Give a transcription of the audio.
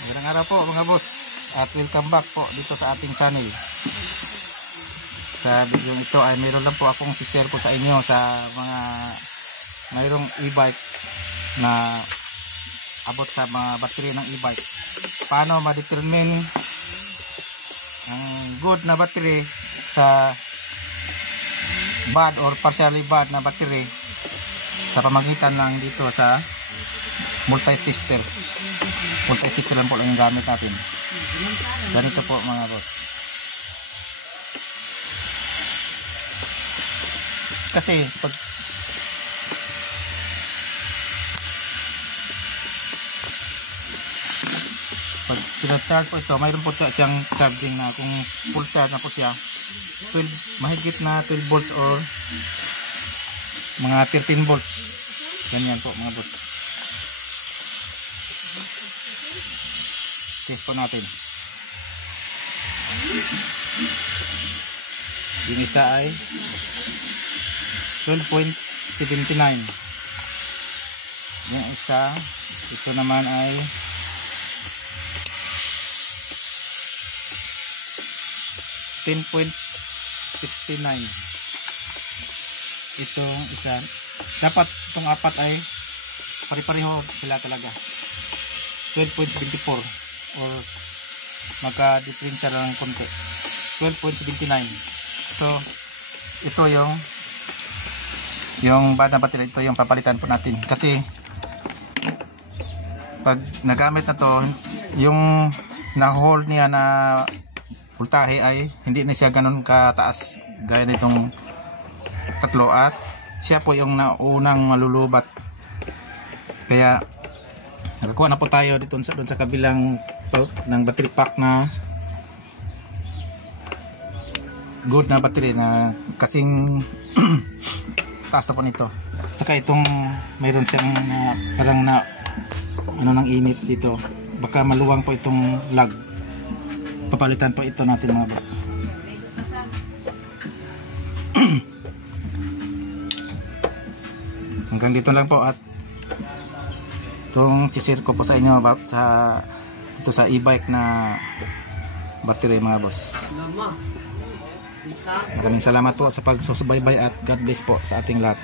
Magandang araw po mga boss at welcome back po dito sa ating channel. Sa video ito ay mayroon lang po akong share po sa inyo sa mga mayroong e-bike na abot sa mga battery ng e-bike. Paano ma-determine ang good na battery sa bad or partially bad na battery sa pamagitan lang dito sa multi-tester. Multi-tester lang po lang yung gamit natin. Ganito po mga boss. Kasi pag charge po ito, mayroon po siyang charging na kung full charge na po siya 12, mahigit na 12 volts or mga 13 volts. Ganyan po mga boss. Test po natin. Yung isa ay 12.79. Yung isa, ito naman ay 10.69. Itong isa, dapat itong apat ay pare-pareho sila talaga. 12.74 or magka-diferensya lang konti. 12.79. So ito yung bad na battery, ito yung papalitan po natin kasi pag nagamit na to, yung na-hold niya na voltahe ay hindi na siya ganun kataas gaya nitong tatlo at siya po yung naunang malulubat. Kaya nakakuha na po tayo dito doon sa kabilang ng battery pack na good na battery na kasing taas na po nito. Saka itong mayroon siyang parang na ano ng init dito, baka maluwang po itong lag. Papalitan po ito natin mga boss. Hanggang dito lang po at itong sisir ko po sa inyo about ito sa e-bike na battery mga boss. Maraming salamat po sa pagsusubaybay at God bless po sa ating lahat.